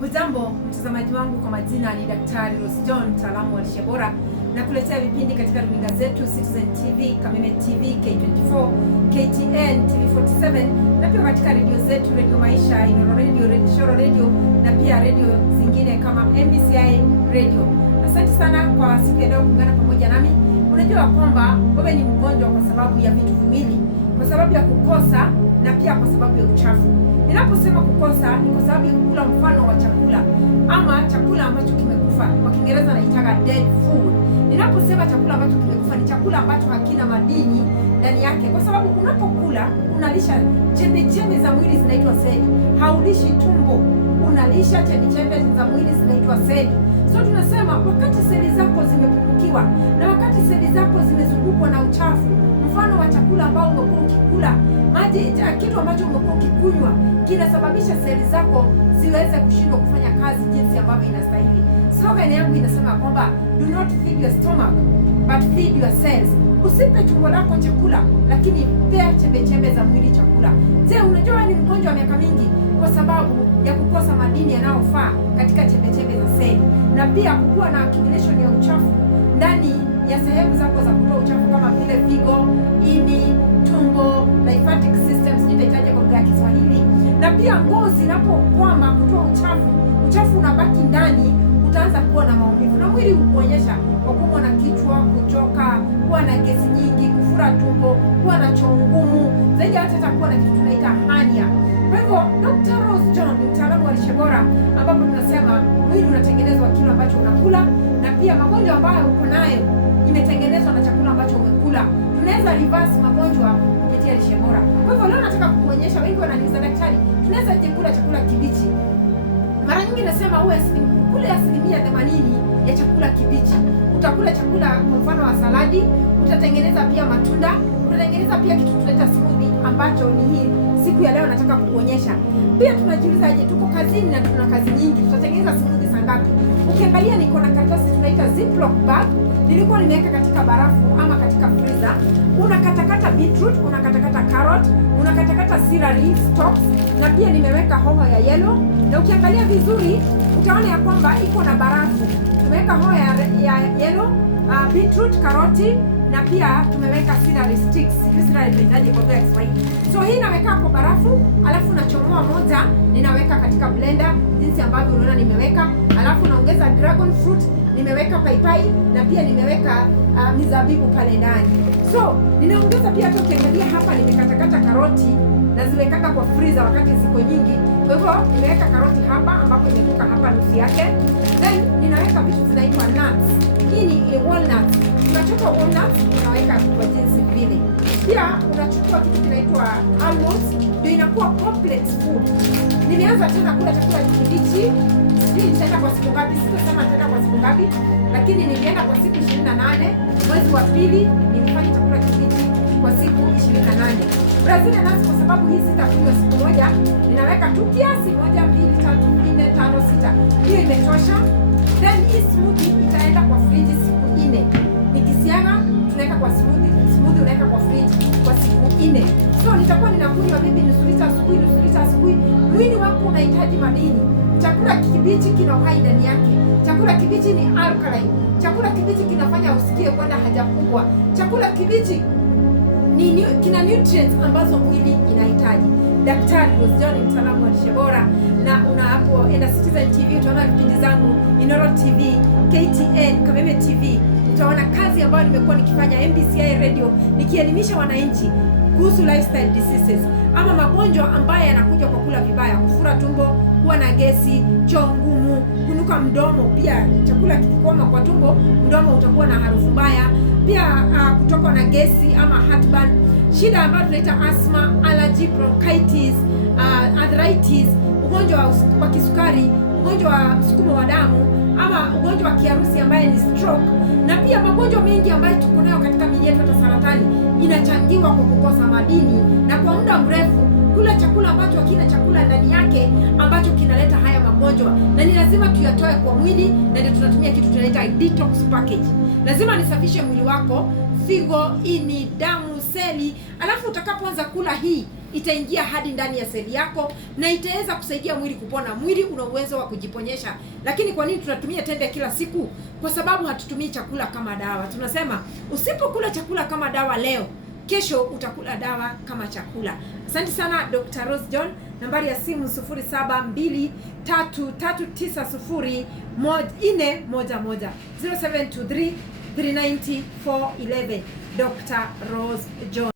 Hujambo mtazamaji wangu, kwa majina ni Daktari Rose John, mtaalamu wa lishe bora, na kuletea vipindi katika runinga zetu Citizen TV, Kameme TV, K24, KTN, TV47 na pia katika redio zetu, Radio Maisha, Inoro Radio, Shoro Radio na pia redio zingine kama MBCI Radio. Asante sana kwa siku ya leo kuungana pamoja nami. Unajua kwamba wewe ni mgonjwa kwa sababu ya vitu viwili, kwa sababu ya kukosa na pia kwa sababu ya uchafu. Ninaposema kukosa ni kwa sababu ya kukula mfano wa chakula ama chakula ambacho kimekufa, kwa Kiingereza naitaga dead food. Ninaposema chakula ambacho kimekufa ni chakula ambacho hakina madini ndani yake, kwa sababu unapokula unalisha chembe za mwili zinaitwa seli. Haulishi tumbo, unalisha chembe za mwili zinaitwa seli. So tunasema wakati seli zako zimepungukiwa na wakati seli zako zimezungukwa na uchafu, mfano wa chakula ambao umekuwa ukikula, maji, kitu ambacho umekuwa ukikunywa, kinasababisha seli zako ziweze kushindwa kufanya kazi jinsi ambavyo inastahili. Slogan yangu inasema kwamba do not feed your stomach but feed your cells. Usipe tumbo lako chakula, lakini pea chembe za mwili chakula. Je, unajua ni mgonjwa wa miaka mingi kwa sababu ya kukosa madini yanayofaa katika chembe za seli, na pia kukuwa na accumulation ya uchafu ndani ya sehemu zako za kutoa uchafu kama vile figo, ini, tumbo, lymphatic systems, nitahitaji kwa lugha ya Kiswahili. Na pia ngozi inapokwama kutoa uchafu unabaki ndani, utaanza kuwa na maumivu na mwili hukuonyesha kwa kuumwa na kichwa, kuchoka, kuwa na gesi nyingi, kufura tumbo, kuwa na choo ngumu, zaidi hata kuwa na kitu tunaita hernia. Kwa hivyo Dr. Rose John ni mtaalamu wa lishe bora, ambapo tunasema mwili unatengenezwa kile ambacho unakula, na pia magonjwa ambayo uko nayo imetengenezwa na chakula ambacho umekula. Tunaweza reverse magonjwa kupitia lishe bora. Kwa hivyo leo nataka kukuonyesha, wengi wananiuliza daktari, tunaweza je kula chakula kibichi? Mara nyingi nasema kule 80% ya chakula kibichi. Utakula chakula kwa mfano wa saladi, utatengeneza pia matunda, utatengeneza pia kitu tunaita smoothie, ambacho ni hii siku ya leo nataka kukuonyesha. Pia tunajiuliza, je, tuko kazini na tuna kazi nyingi, tutatengeneza smoothie saa ngapi? Ukiangalia niko na karatasi tunaita Ziploc bag, nilikuwa nimeweka katika barafu ama katika freezer. Unakatakata beetroot, unakatakata carrot, unakatakata celery stalks, na pia nimeweka hoho ya yellow. Na ukiangalia vizuri utaona ya kwamba iko na barafu. Tumeweka hoho ya yellow, beetroot, karoti, na pia tumeweka celery sticks. Celery pendaje kwa lugha ya Kiswahili. So hii naweka kwa barafu, alafu nachomoa moja, ninaweka katika blender jinsi ambavyo unaona nimeweka, alafu naongeza dragon fruit, nimeweka paipai, na pia nimeweka mizabibu pale ndani. So ninaongeza pia, hata ukiangalia hapa nimekatakata karoti na ziwekanga kwa freezer wakati ziko nyingi. Kwa hivyo nimeweka karoti hapa ambapo imetoka hapa nusu yake. Then ninaweka vitu zinaitwa nuts. Hii ni walnuts. Unachukua walnuts unaweka kwa jinsi vile. Pia unachukua kitu kinaitwa almonds, ndio inakuwa complex food. Nimeanza tena kula chakula kibichi. Sijui nitaenda kwa siku ngapi, sitasema nitaenda kwa siku ngapi, lakini nilienda kwa siku 28 mwezi wa pili, nilifanya chakula kibichi kwa siku 28. Brazil nuts kwa sababu hii sitakunywa siku moja, ninaweka tu kiasi 1, 2, 3, 4, 5, 6. Hiyo imetosha. Then hii smoothie itaenda kwa fridge siku 4. Nikisiaga tunaweka kwa smoothie unaweka kwa fridge kwa siku 4. So nitakuwa ninakunywa bibi nusu lita asubuhi. Mwili wako unahitaji madini. Chakula kibichi kina uhai ndani yake. Chakula kibichi ni alkaline. Chakula kibichi kinafanya usikie kwenda haja kubwa. Chakula kibichi kina nutrients ambazo mwili inahitaji. Daktari Rose John ni mtaalamu wa lishe bora, na unapoenda Citizen TV utaona vipindi zangu, Inoro TV, KTN, Kameme TV. Utaona kazi ambayo nimekuwa nikifanya MBCI Radio, nikielimisha wananchi kuhusu lifestyle diseases ama magonjwa ambayo yanakuja kwa kula vibaya, kufura tumbo, kuwa na gesi, choo ngumu, kunuka mdomo. Pia chakula kikikwama kwa tumbo, mdomo utakuwa na harufu mbaya. Pia kutoka na gesi ama heartburn, shida ambayo tunaita asthma, allergy, bronchitis, arthritis, ugonjwa wa kisukari, ugonjwa wa msukumo wa damu, ama ugonjwa wa kiharusi ambaye ni stroke, na pia magonjwa mengi ambayo tuko nayo katika miili yetu, hata saratani, inachangiwa kwa kukosa madini na kwa muda mrefu kula chakula ambacho hakina chakula ndani yake ambacho kinaleta haya magonjwa, na ni lazima tuyatoe kwa mwili, na ndio tunatumia kitu tunaita detox package. Lazima nisafishe mwili wako, figo, ini, damu, seli, alafu utakapoanza kula hii itaingia hadi ndani ya seli yako na itaweza kusaidia mwili kupona. Mwili una uwezo wa kujiponyesha. Lakini kwa nini tunatumia tembe kila siku? Kwa sababu hatutumii chakula kama dawa. Tunasema usipokula chakula kama dawa leo, kesho utakula dawa kama chakula. Asante sana Dr. Rose John. Nambari ya simu 0723390411 0723 390 411. Dr. Rose John.